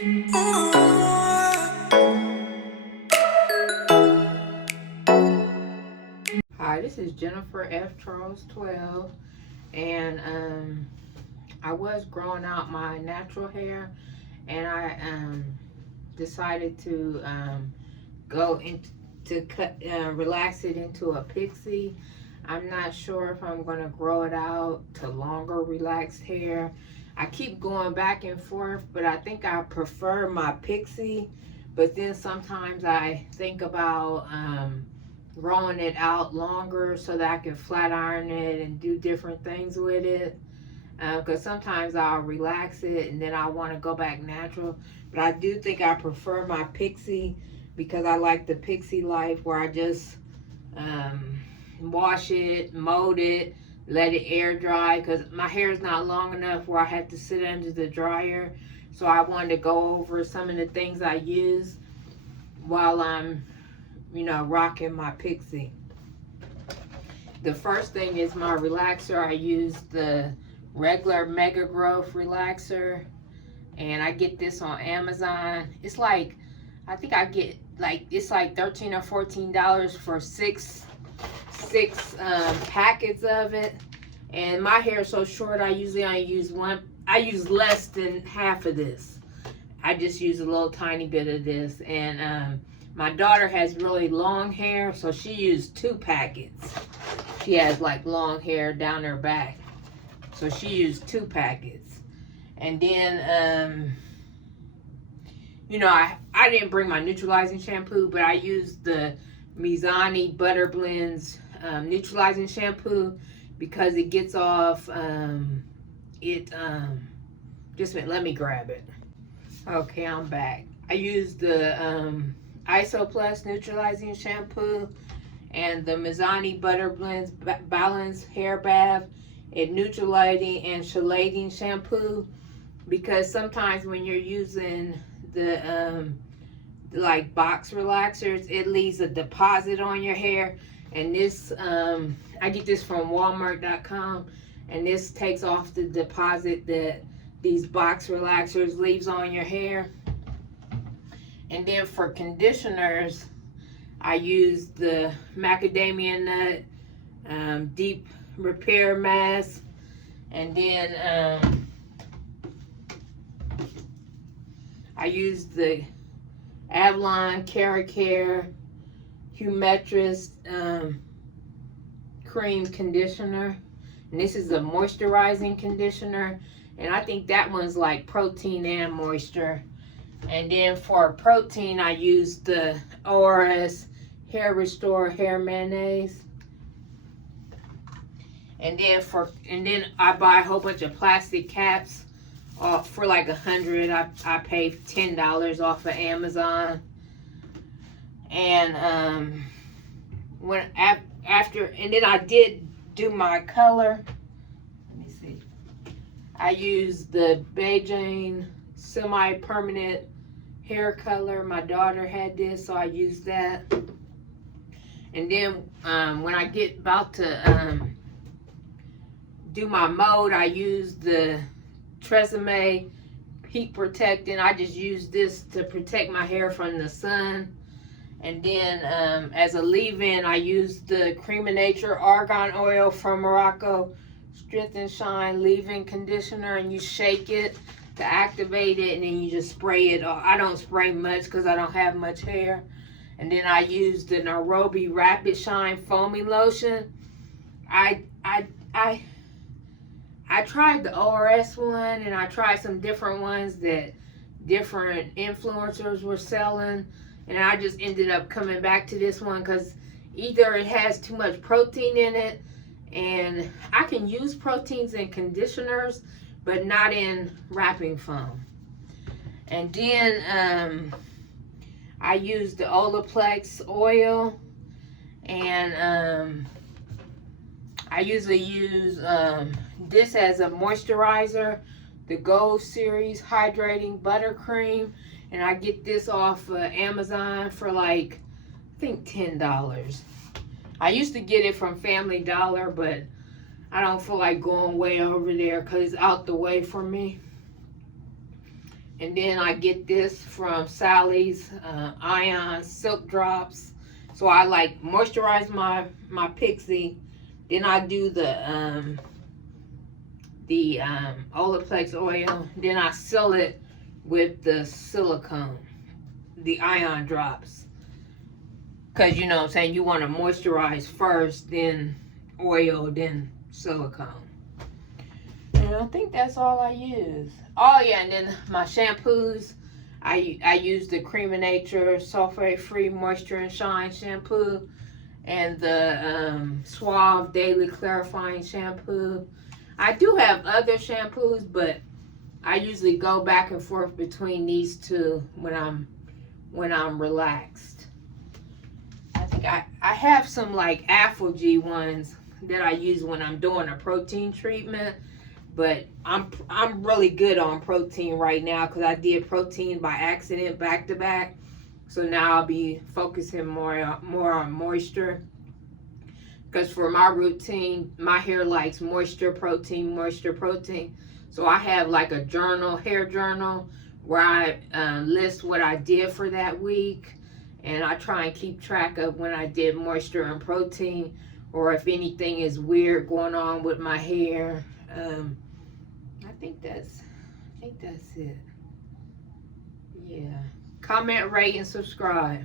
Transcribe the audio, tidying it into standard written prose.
Hi, this is Jennifer F. Charles 12, and I was growing out my natural hair, and I decided to go into relax it into a pixie. I'm not sure if I'm going to grow it out to longer relaxed hair. I keep going back and forth, but I think I prefer my pixie. But then sometimes I think about growing it out longer so that I can flat iron it and do different things with it. Because sometimes I'll relax it and then I want to go back natural. But I do think I prefer my pixie because I like the pixie life where I just wash it, mold it, let it air dry, because my hair is not long enough where I have to sit under the dryer. So I wanted to go over some of the things I use while I'm, rocking my pixie. The first thing is my relaxer. I use the regular Mega Growth relaxer, and I get this on Amazon. It's like, I think I get it's like $13 or $14 for six packets of it. And my hair is so short, I usually only use one. I use less than half of this. I just use a little tiny bit of this. And my daughter has really long hair, so she used 2 packets. She has like long hair down her back, so she used 2 packets. And then I didn't bring my neutralizing shampoo, but I used the Mizani Butter Blends neutralizing shampoo because it gets off just let me grab it. Okay, I'm back. I used the Iso Plus neutralizing shampoo and the Mizani Butter Blends Balance Hair Bath and neutralizing and chelating shampoo, because sometimes when you're using the like box relaxers, it leaves a deposit on your hair. And this I get this from Walmart.com, and this takes off the deposit that these box relaxers leaves on your hair. And then for conditioners, I use the macadamia nut deep repair mask, and then I use the Avalon Care Humetris cream conditioner, and this is a moisturizing conditioner, and I think that one's like protein and moisture. And then for protein, I use the ORS Hair Restore Hair Mayonnaise. And then I buy a whole bunch of plastic caps for like $100. I paid $10 off of Amazon. And then I did do my color. Let me see. I used the Beijing semi-permanent hair color. My daughter had this, so I used that. And then when I get about to do my mode, I use the Tresemme heat protectant. I just use this to protect my hair from the sun. And then as a leave-in, I use the Cream of Nature Argan Oil from Morocco Strength and Shine leave-in conditioner, and you shake it to activate it, and then you just spray it. I don't spray much because I don't have much hair. And then I use the Nairobi Rapid Shine foaming lotion. I tried the ORS one, and I tried some different ones that different influencers were selling, and I just ended up coming back to this one because either it has too much protein in it, and I can use proteins in conditioners, but not in wrapping foam. And then I use the Olaplex oil, and I usually use this as a moisturizer, the Gold Series Hydrating Buttercream, and I get this off Amazon for like, I think $10. I used to get it from Family Dollar, but I don't feel like going way over there because it's out the way for me. And then I get this from Sally's Ion Silk Drops. So I like moisturize my pixie. Then I do the Olaplex oil. Then I seal it with the silicone, the Ion Drops. Because you know what I'm saying, you want to moisturize first, then oil, then silicone. And I think that's all I use. Oh yeah, and then my shampoos, I use the Cream of Nature Sulfate Free Moisture and Shine shampoo, and the Suave Daily Clarifying shampoo. I do have other shampoos, but I usually go back and forth between these two when I'm relaxed. I think I have some like Afro-G ones that I use when I'm doing a protein treatment. But I'm really good on protein right now because I did protein by accident back to back. So now I'll be focusing more on moisture. Because for my routine, my hair likes moisture, protein, moisture, protein. So I have like a journal, hair journal, where I list what I did for that week. And I try and keep track of when I did moisture and protein, or if anything is weird going on with my hair. I think that's it. Yeah. Comment, rate, and subscribe.